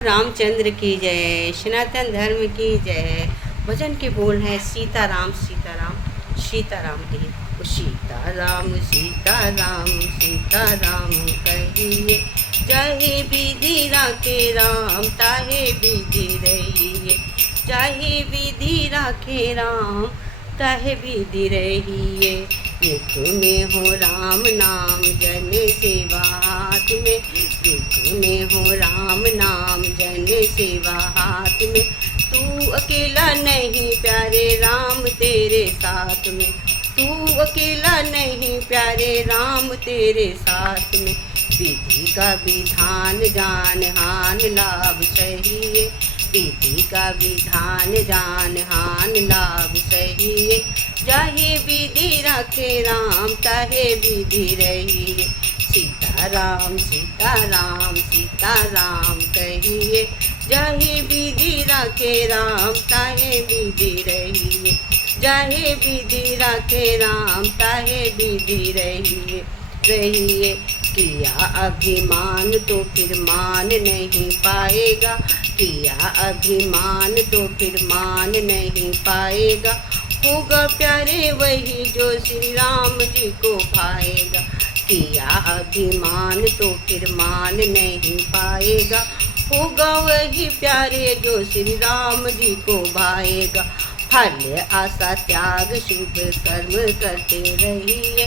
रामचंद्र की जय, सनातन धर्म की जय। भजन के बोल है सीताराम सीताराम सीताराम के। ओ सीताराम सीताराम सीताराम कहिए, चाहे विधि राखे राम ताहे विधि रहिए। चाहे विधि राखे राम ताहे विधि रहिए। नित में हो राम नाम जन सेवा हाथ में। नित में हो राम नाम जन सेवा हाथ में। तू अकेला नहीं प्यारे राम तेरे साथ में। तू अकेला नहीं प्यारे राम तेरे साथ में। विधि का विधान जान हान लाभ सहिए। विधि का विधान जान हान लाभ सहिए। चाहे विधि राखे राम ताहे विधि रहिए। सीताराम सीताराम सीताराम कहिए, चाहे विधि राखे राम ताहे विधि रहिए। चाहे विधि राखे राम ताहे विधि रहिए रहिए। किया अभिमान तो फिर मान नहीं पाएगा। किया अभिमान तो फिर मान नहीं पाएगा। होगा प्यारे वही जो श्री राम जी को पाएगा। किया अभिमान तो फिर मान नहीं पाएगा। होगा वही प्यारे जो श्री राम जी को भाएगा। फल आशा त्याग शुभ कर्म करते रहिए।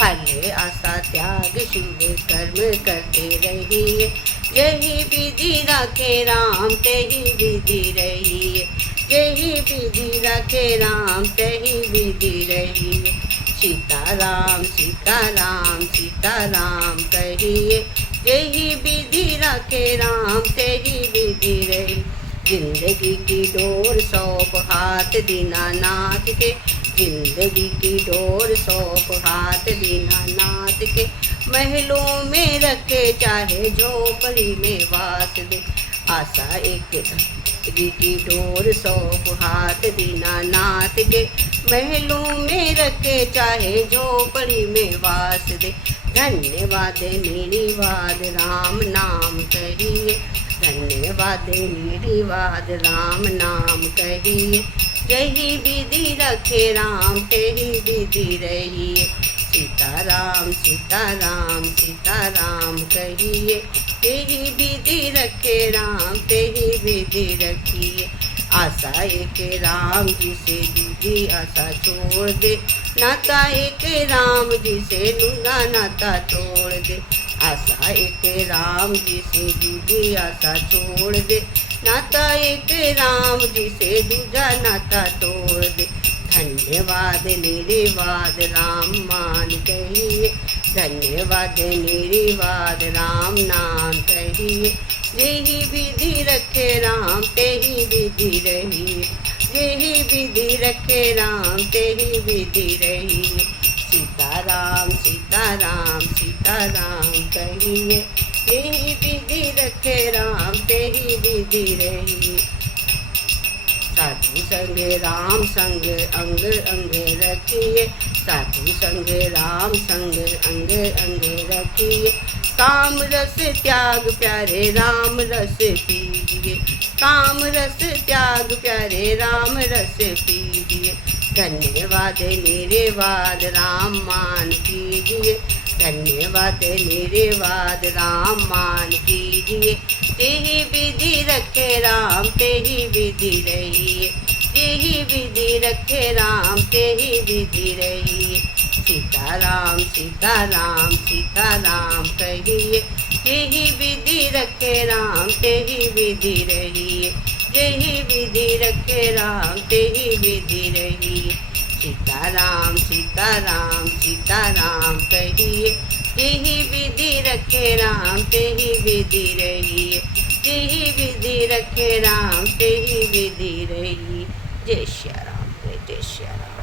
फल आशा त्याग शुभ कर्म करते रहिए। यही विधि राखे राम तेही विधि रहिए। यही विधि राखे राम तेही विधि रहिए। सीताराम सीताराम सीताराम कहिए, यही विधि राखे राम तेही विधि रहिए। जिंदगी की डोर सौंप हाथ दीनानाथ के। जिंदगी की डोर सौंप हाथ दीनानाथ के। महलों में रखे चाहे झोपड़ी में वास दे। आशा एक जिंदगी की डोर सौंप हाथ दीनानाथ के। महलों में रखे चाहे झोपड़ी में वास दे। धन्यवाद निर्वाद राम नाम कहिए। धन्यवाद निर्वाद राम नाम कहिए। यही विधि रखे राम तेही विधि रहिए। सीताराम सीताराम सीताराम कहिए, यही विधि रखे राम तेही विधि रखिए। आशा एक राम जी से दूजी आशा छोड़ दे। नाता एक राम जी से दूजा नाता तोड़ दे। आशा एक राम जी से दूजी आशा छोड़ दे। नाता एक राम जी से दूजा नाता तोड़ दे। धन्यवाद निर्वाद राम मान कहिए। धन्यवाद निर्वाद राम नाम कहिए। यही विधि रखे राम तेही विधि रहिए। यही विधि रखे राम तेही विधि रहिए। सीताराम सीताराम सीताराम कहिए, यही विधि रखे राम तेही विधि रहिए। साधु संग राम संग अंग अंग रखिए। साधु संग राम संग अंग अंग रखिए। काम रस त्याग प्यारे राम रस पीजिए। काम रस त्याग प्यारे राम रस पीजिए। धन्यवाद निर्वाद राम मान कीजिए। धन्यवाद निर्वाद राम मान कीजिए। यही विधि रखे राम तेही विधि रहिए। यही विधि रखे राम तेही विधि रहिए। सीताराम सीताराम सीताराम कहिए, यही विधि रखे राम तेही विधि रहिए। यही विधि रखे राम तेही विधि रहिए। सीताराम सीताराम सीताराम कहिए, यही विधि रखे राम तेही विधि रहिए। यही विधि रखे राम तेही विधि रहिए। जय श्री राम जय श्री राम।